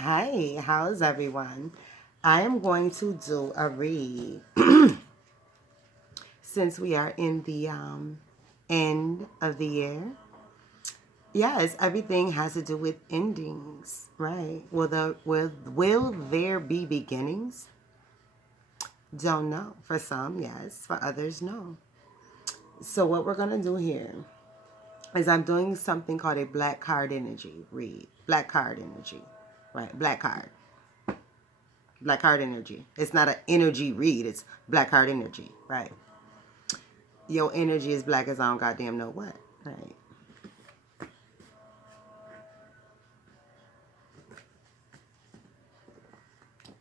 Hi, how's everyone? I am going to do a read since we are in the end of the year. Yes, everything has to do with endings, right? Will there be beginnings? Don't know. For some, yes. For others, no. So what we're gonna do here is I'm doing something called a black card energy read. Black card energy, right? Black card. Black heart energy. It's not an energy read. It's black heart energy, right? Your energy is black as I don't goddamn know what, right?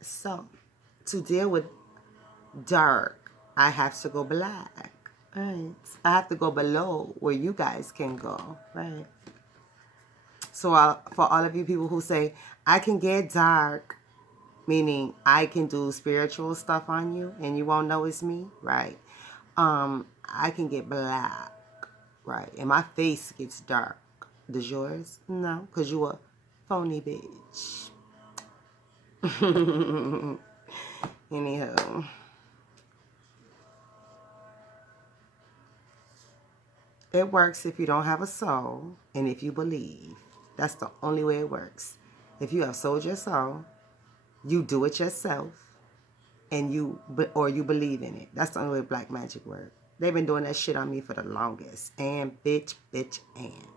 So, to deal with dark, I have to go black, right? I have to go below where you guys can go, right? So, for all of you people who say, I can get dark, meaning I can do spiritual stuff on you and you won't know it's me, right? I can get black, right? And my face gets dark. Does yours? No, because you a phony bitch. Anywho, it works if you don't have a soul and if you believe. That's the only way it works. If you have sold your soul, you do it yourself, and you believe in it. That's the only way black magic works. They've been doing that shit on me for the longest. And bitch, and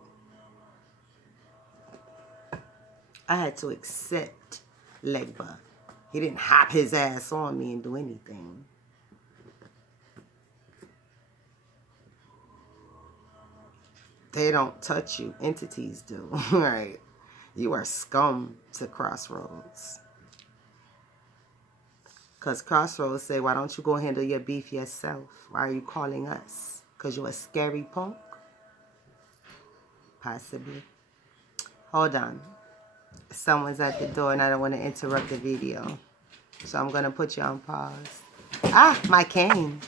I had to accept Legba. He didn't hop his ass on me and do anything. They don't touch you. Entities do. Right? You are scum to Crossroads. Because Crossroads say, why don't you go handle your beef yourself? Why are you calling us? Because you're a scary punk? Possibly. Hold on. Someone's at the door and I don't want to interrupt the video. So I'm going to put you on pause. Ah, my cane.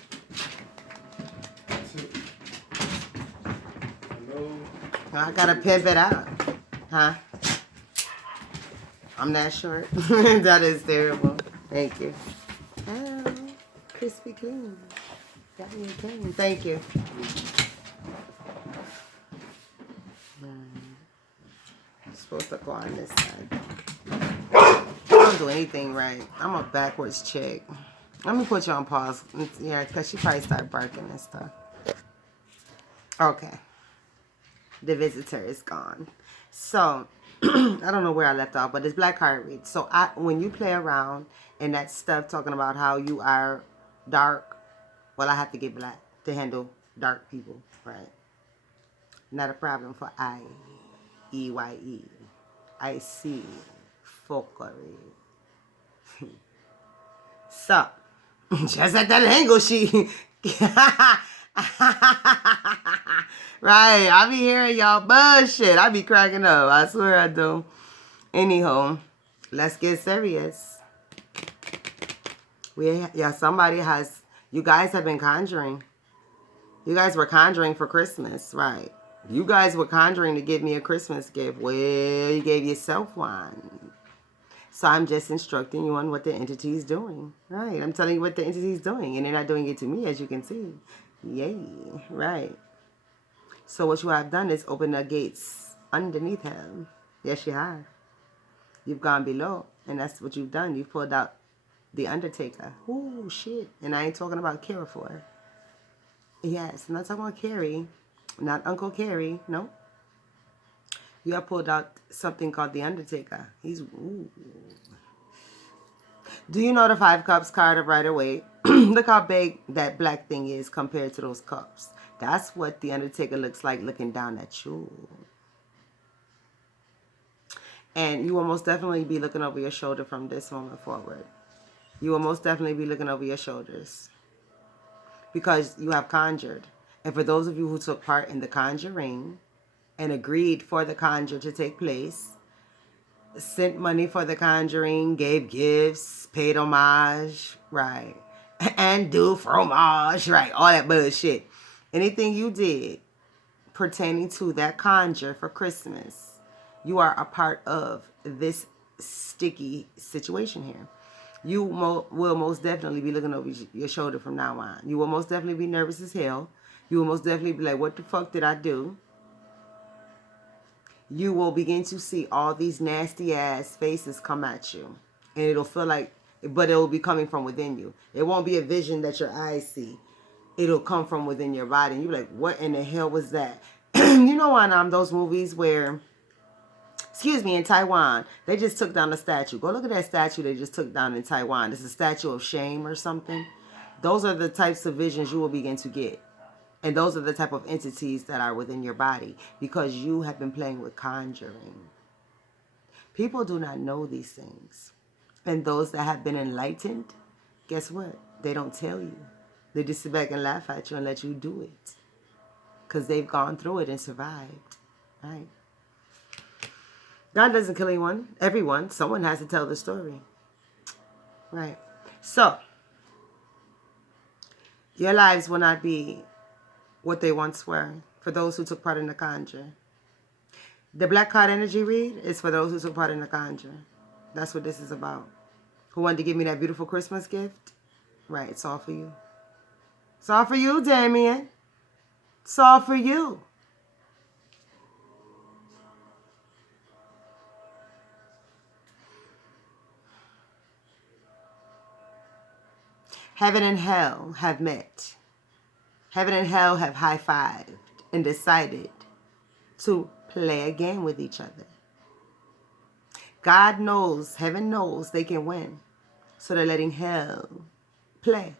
I got to pivot out. Huh? I'm that short. That is terrible. Thank you. Oh, crispy clean. Got me a cane. Thank you. I'm supposed to go on this side. I don't do anything right. I'm a backwards chick. Let me put you on pause. Yeah, because she probably started barking and stuff. Okay. The visitor is gone. So, I don't know where I left off, but it's black heart read. So, when you play around and that stuff talking about how you are dark, well, I have to get black to handle dark people, right? Not a problem for I-E-Y-E. I see fuckery. So, just at that angle, she... Right, I be hearing y'all bullshit. I be cracking up. I swear I do. Anyhow, let's get serious. Somebody has... You guys have been conjuring. You guys were conjuring for Christmas, right? You guys were conjuring to give me a Christmas gift. Well, you gave yourself one. So I'm just instructing you on what the entity is doing. Right. I'm telling you what the entity is doing. And they're not doing it to me, as you can see. Yay. Right. So what you have done is open the gates underneath him. Yes, you have. You've gone below. And that's what you've done. You've pulled out the Undertaker. Ooh, shit. And I ain't talking about Carrefour. Yes, I'm not talking about Carrie. Not Uncle Carrie. No. You have pulled out something called the Undertaker. Ooh. Do you know the Five Cups card right away? Look how big that black thing is compared to those cups. That's what the Undertaker looks like looking down at you. And you will most definitely be looking over your shoulder from this moment forward. You will most definitely be looking over your shoulders. Because you have conjured. And for those of you who took part in the conjuring and agreed for the conjure to take place, sent money for the conjuring, gave gifts, paid homage, right, and do fromage, right, all that bullshit. Anything you did pertaining to that conjure for Christmas, you are a part of this sticky situation here. You will most definitely be looking over your shoulder from now on. You will most definitely be nervous as hell. You will most definitely be like, what the fuck did I do? You will begin to see all these nasty ass faces come at you. And it'll feel like, but it will be coming from within you. It won't be a vision that your eyes see. It'll come from within your body. And you're like, what in the hell was that? You know, on those movies where, excuse me, in Taiwan, they just took down a statue. Go look at that statue they just took down in Taiwan. It's a statue of shame or something. Those are the types of visions you will begin to get. And those are the type of entities that are within your body because you have been playing with conjuring. People do not know these things. And those that have been enlightened, guess what? They don't tell you. They just sit back and laugh at you and let you do it. Because they've gone through it and survived. Right? God doesn't kill everyone. Someone has to tell the story. Right? So, your lives will not be what they once were for those who took part in the conjure. The black card energy read is for those who took part in the conjure. That's what this is about. Who wanted to give me that beautiful Christmas gift? Right, it's all for you. It's all for you, Damien. It's all for you. Heaven and hell have met. Heaven and hell have high-fived and decided to play a game with each other. God knows, heaven knows they can win. So they're letting hell play.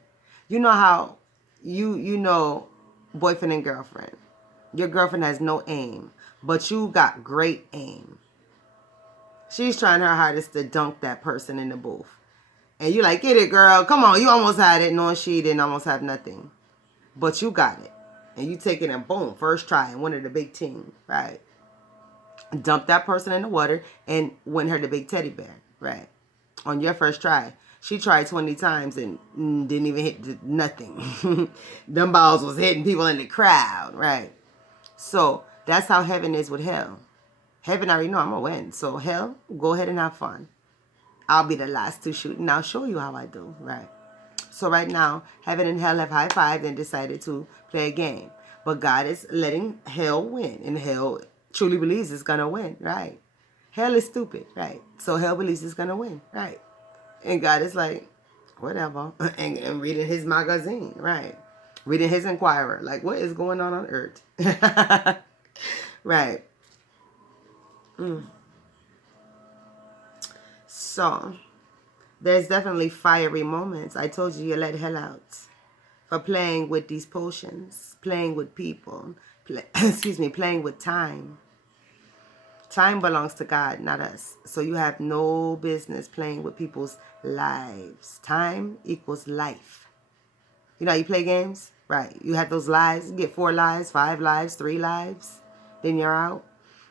You know how, you know, boyfriend and girlfriend. Your girlfriend has no aim, but you got great aim. She's trying her hardest to dunk that person in the booth. And you're like, get it, girl. Come on, you almost had it. Knowing she didn't almost have nothing. But you got it. And you take it and boom, first try and win her the big team, right? Dump that person in the water and win her the big teddy bear, right? On your first try. She tried 20 times and didn't even hit nothing. Them balls was hitting people in the crowd, right? So that's how heaven is with hell. Heaven already know I'm going to win. So hell, go ahead and have fun. I'll be the last to shoot and I'll show you how I do, right? So right now, heaven and hell have high-fived and decided to play a game. But God is letting hell win. And hell truly believes it's going to win, right? Hell is stupid, right? So hell believes it's going to win, right? And God is like, whatever. And reading his magazine, right? Reading his Inquirer. Like, what is going on earth? Right. So, there's definitely fiery moments. I told you let hell out for playing with these potions, playing with people, playing with time. Time belongs to God, not us. So you have no business playing with people's lives. Time equals life. You know how you play games? Right. You have those lives. You get 4 lives, 5 lives, 3 lives. Then you're out.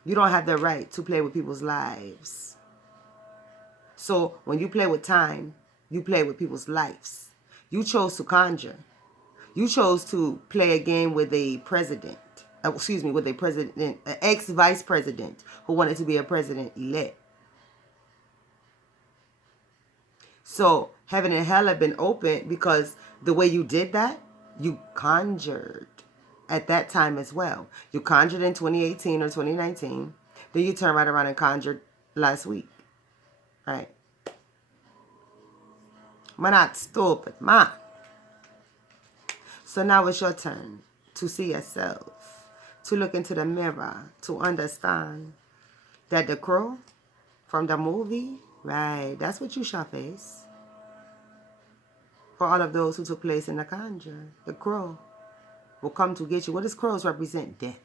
You don't have the right to play with people's lives. So when you play with time, you play with people's lives. You chose to conjure. You chose to play a game with a president. With a president, an ex-vice president who wanted to be a president-elect. So heaven and hell have been open because the way you did that, you conjured at that time as well. You conjured in 2018 or 2019. Then you turn right around and conjured last week. Right. Man, not stupid, man. So now it's your turn to see yourself, to look into the mirror, to understand that the crow from the movie, right, that's what you shall face. For all of those who took place in the conjure, the crow will come to get you. What does crows represent? Death.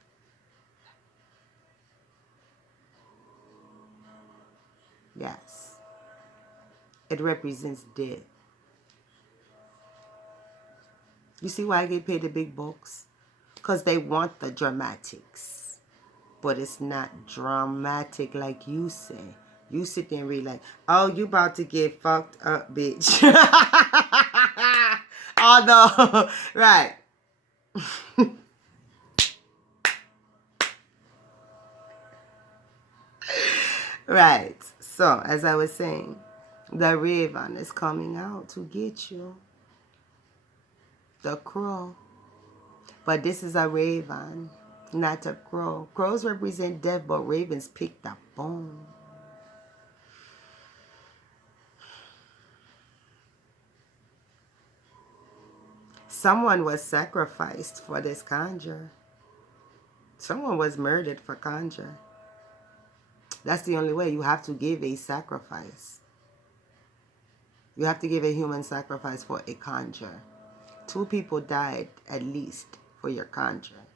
Yes. It represents death. You see why I get paid the big bucks? Because they want the dramatics. But it's not dramatic like you say. You sit there and read like, oh, you about to get fucked up, bitch. Although, right. Right. So, as I was saying, the raven is coming out to get you. The crow. But this is a raven, not a crow. Crows represent death, but ravens pick the bone. Someone was sacrificed for this conjure. Someone was murdered for conjure. That's the only way. You have to give a sacrifice. You have to give a human sacrifice for a conjure. 2 people died at least for your conjure.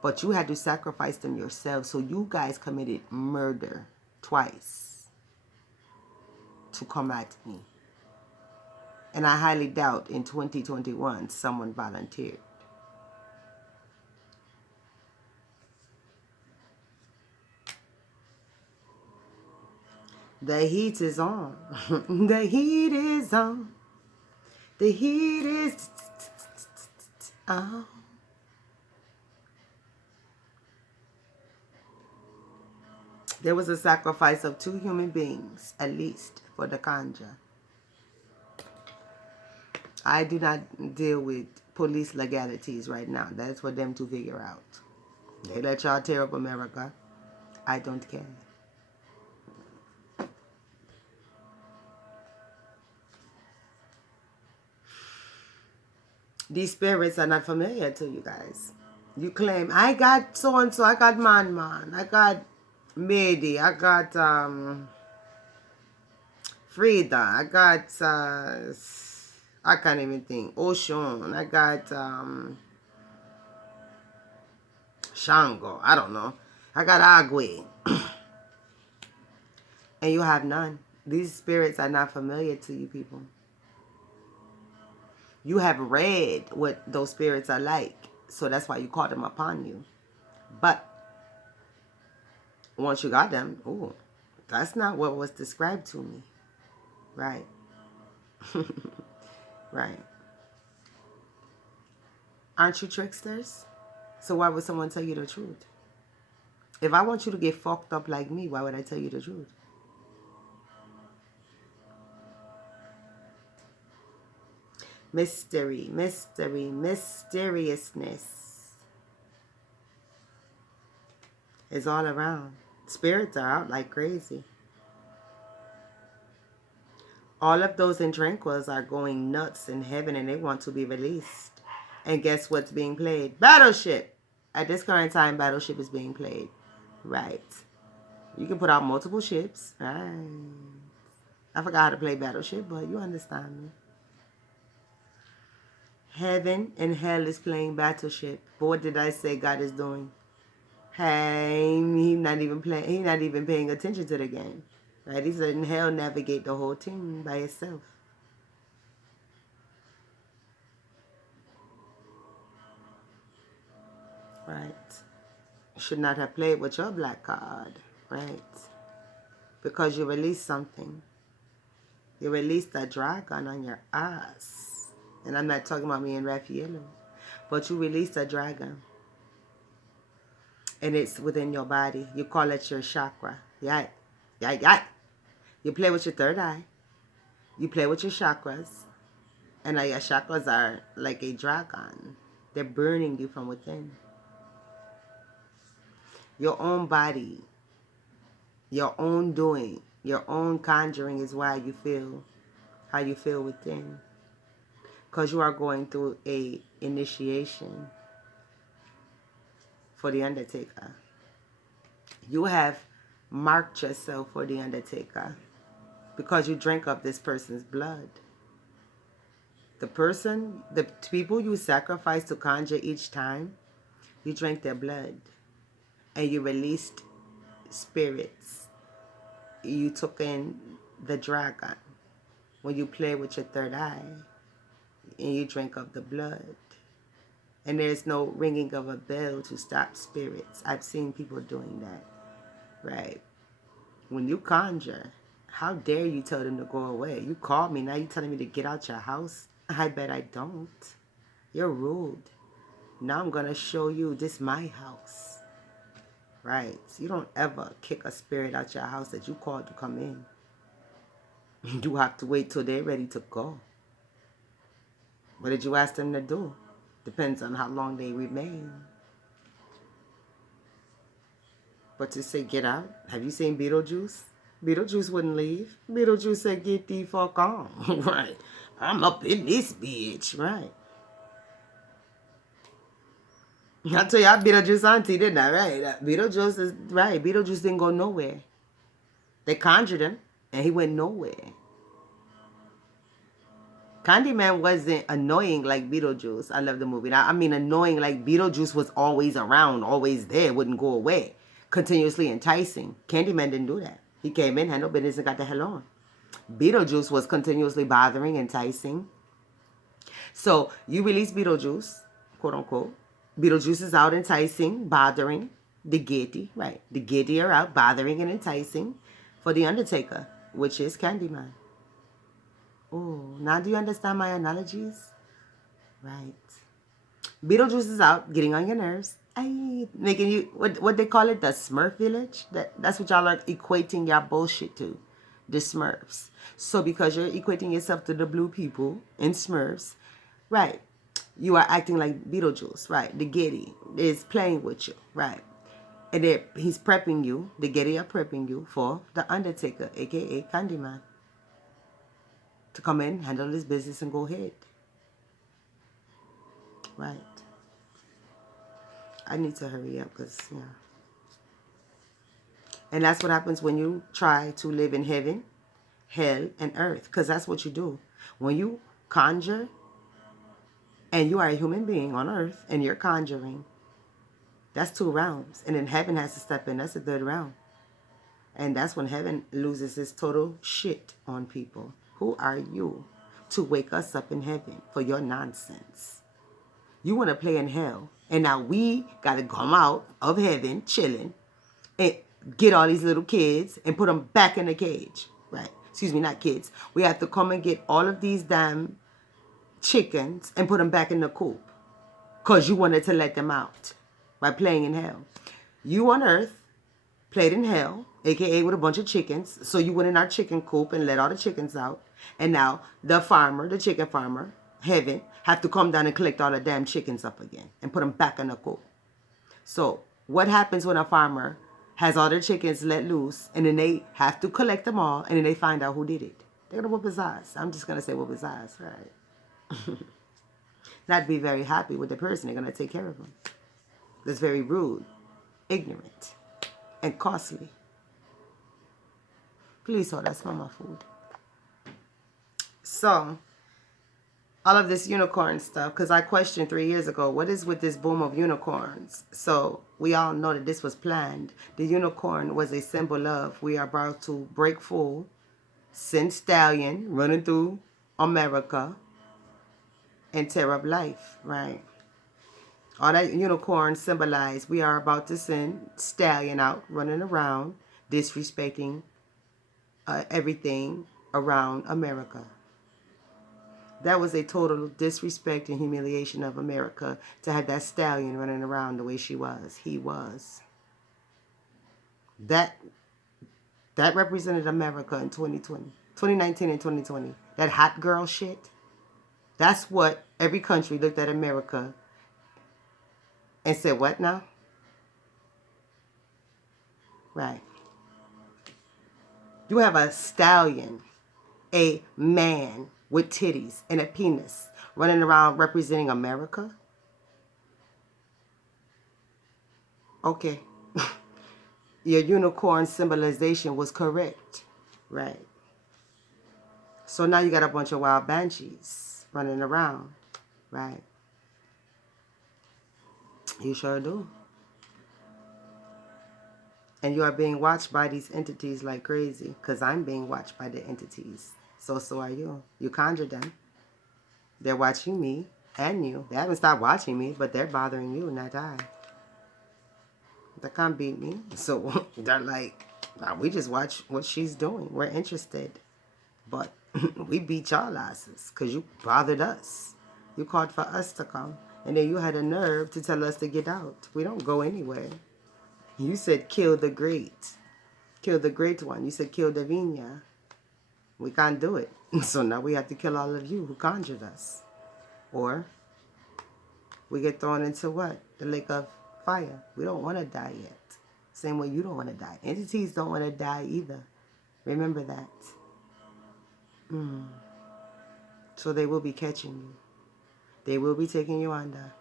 But you had to sacrifice them yourself. So you guys committed murder twice to come at me. And I highly doubt in 2021 someone volunteered. The heat is on. The heat is on. The heat is on. There was a sacrifice of 2 human beings, at least, for the conjure. I do not deal with police legalities right now. That's for them to figure out. They let y'all tear up America. I don't care. These spirits are not familiar to you guys. You claim, I got so-and-so, I got man, I got Mady, I got Frida, I got, I can't even think, Ocean, I got Shango, I don't know. I got Agui. And you have none. These spirits are not familiar to you people. You have read what those spirits are like. So that's why you call them upon you. But once you got them, oh, that's not what was described to me. Right. Right. Aren't you tricksters? So why would someone tell you the truth? If I want you to get fucked up like me, why would I tell you the truth? Mystery, mystery, mysteriousness is all around. Spirits are out like crazy. All of those in tranquils are going nuts in heaven and they want to be released. And guess what's being played? Battleship. At this current time, Battleship is being played. Right. You can put out multiple ships. Right. I forgot how to play Battleship, but you understand me. Heaven and hell is playing Battleship. But what did I say God is doing? Hey, he's not even playing. He's not even paying attention to the game. Right? He's letting hell navigate the whole team by itself. Right? You should not have played with your black card. Right? Because you released something. You released a dragon on your ass. And I'm not talking about me and Raffaello. But you released a dragon. And it's within your body. You call it your chakra. Yeah. Yeah, yeah. You play with your third eye. You play with your chakras. And now your chakras are like a dragon. They're burning you from within. Your own body. Your own doing. Your own conjuring is why you feel how you feel within. Because you are going through a initiation for the Undertaker. You have marked yourself for the Undertaker because you drank up this person's blood. The people you sacrifice to conjure each time, you drank their blood and you released spirits. You took in the dragon when you play with your third eye and you drink up the blood. And there's no ringing of a bell to stop spirits. I've seen people doing that. Right. When you conjure, how dare you tell them to go away? You called me, now you telling me to get out your house? I bet I don't. You're rude. Now I'm going to show you this my house. Right. So you don't ever kick a spirit out your house that you called to come in. You have to wait till they're ready to go. What did you ask them to do? Depends on how long they remain. But to say get out, have you seen Beetlejuice? Beetlejuice wouldn't leave. Beetlejuice said get the fuck on. Right. I'm up in this bitch. Right. I tell you, I Beetlejuice auntie, didn't I? Right. Beetlejuice is right. Beetlejuice didn't go nowhere. They conjured him and he went nowhere. Candyman wasn't annoying like Beetlejuice. I love the movie. Now, I mean annoying like Beetlejuice was always around, always there, wouldn't go away. Continuously enticing. Candyman didn't do that. He came in, handled business, and got the hell on. Beetlejuice was continuously bothering, enticing. So you release Beetlejuice, quote unquote. Beetlejuice is out enticing, bothering. The Giddy, right. The Giddy are out bothering and enticing for the Undertaker, which is Candyman. Oh, now do you understand my analogies? Right. Beetlejuice is out, getting on your nerves. Ay, making you, what they call it, the Smurf village? That's what y'all are equating your bullshit to. The Smurfs. So because you're equating yourself to the blue people in Smurfs, right, you are acting like Beetlejuice, right? The Giddy is playing with you, right? And he's prepping you, the Giddy are prepping you for the Undertaker, a.k.a. Candyman, to come in, handle his business, and go ahead. Right. I need to hurry up because, yeah. And that's what happens when you try to live in heaven, hell, and earth. Because that's what you do. When you conjure, and you are a human being on earth, and you're conjuring, that's 2 rounds. And then heaven has to step in. That's the 3rd round. And that's when heaven loses its total shit on people. Who are you to wake us up in heaven for your nonsense? You want to play in hell. And now we got to come out of heaven, chilling, and get all these little kids and put them back in the cage. Right. Excuse me, not kids. We have to come and get all of these damn chickens and put them back in the coop. Because you wanted to let them out by playing in hell. You on earth played in hell, a.k.a. with a bunch of chickens. So you went in our chicken coop and let all the chickens out. And now the farmer, the chicken farmer, heaven, have to come down and collect all the damn chickens up again and put them back in the coop. So what happens when a farmer has all their chickens let loose and then they have to collect them all and then they find out who did it? They're going to whoop his ass. I'm just going to say whoop his ass, right? Not be very happy with the person. They're going to take care of him. That's very rude, ignorant, and costly. Please hold that. Smell my food. So, all of this unicorn stuff, because I questioned 3 years ago, what is with this boom of unicorns? So, we all know that this was planned. The unicorn was a symbol of we are about to break full, send stallion running through America, and tear up life, right? All that unicorn symbolized we are about to send stallion out running around, disrespecting everything around America. That was a total disrespect and humiliation of America to have that stallion running around the way she was. He was. That represented America in 2019 and 2020. That hot girl shit. That's what every country looked at America and said, what now? Right. You have a stallion, a man with titties and a penis running around representing America? Okay. Your unicorn symbolization was correct. Right. So now you got a bunch of wild banshees running around. Right. You sure do. And you are being watched by these entities like crazy. Because I'm being watched by the entities. So are you. You conjured them. They're watching me and you. They haven't stopped watching me, but they're bothering you, not I. They can't beat me. So they're like, nah, we just watch what she's doing. We're interested. But we beat y'all asses because you bothered us. You called for us to come. And then you had a nerve to tell us to get out. We don't go anywhere. You said kill the great. Kill the great one. You said kill Davinia. We can't do it. So now we have to kill all of you who conjured us. Or we get thrown into what? The lake of fire. We don't want to die yet. Same way you don't want to die. Entities don't want to die either. Remember that. So they will be catching you. They will be taking you under.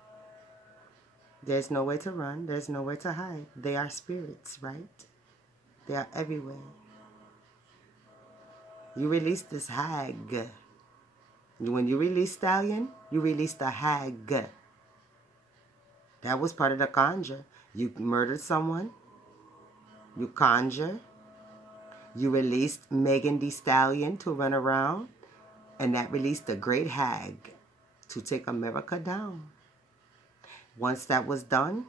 There's nowhere to run. There's nowhere to hide. They are spirits, right? They are everywhere. You release this hag. When you release Stallion, you release the hag. That was part of the conjure. You murdered someone. You conjure. You released Megan Thee Stallion to run around. And that released the great hag to take America down. Once that was done,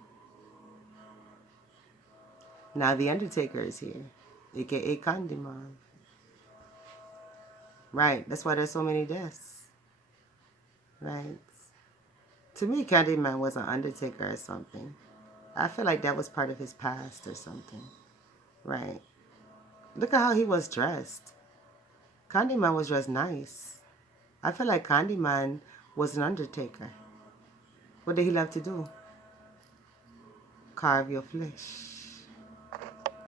now the Undertaker is here, a.k.a. Candyman. Right, that's why there's so many deaths. Right. To me, Candyman was an Undertaker or something. I feel like that was part of his past or something. Right. Look at how he was dressed. Candyman was dressed nice. I feel like Candyman was an Undertaker. What did he love to do? Carve your flesh.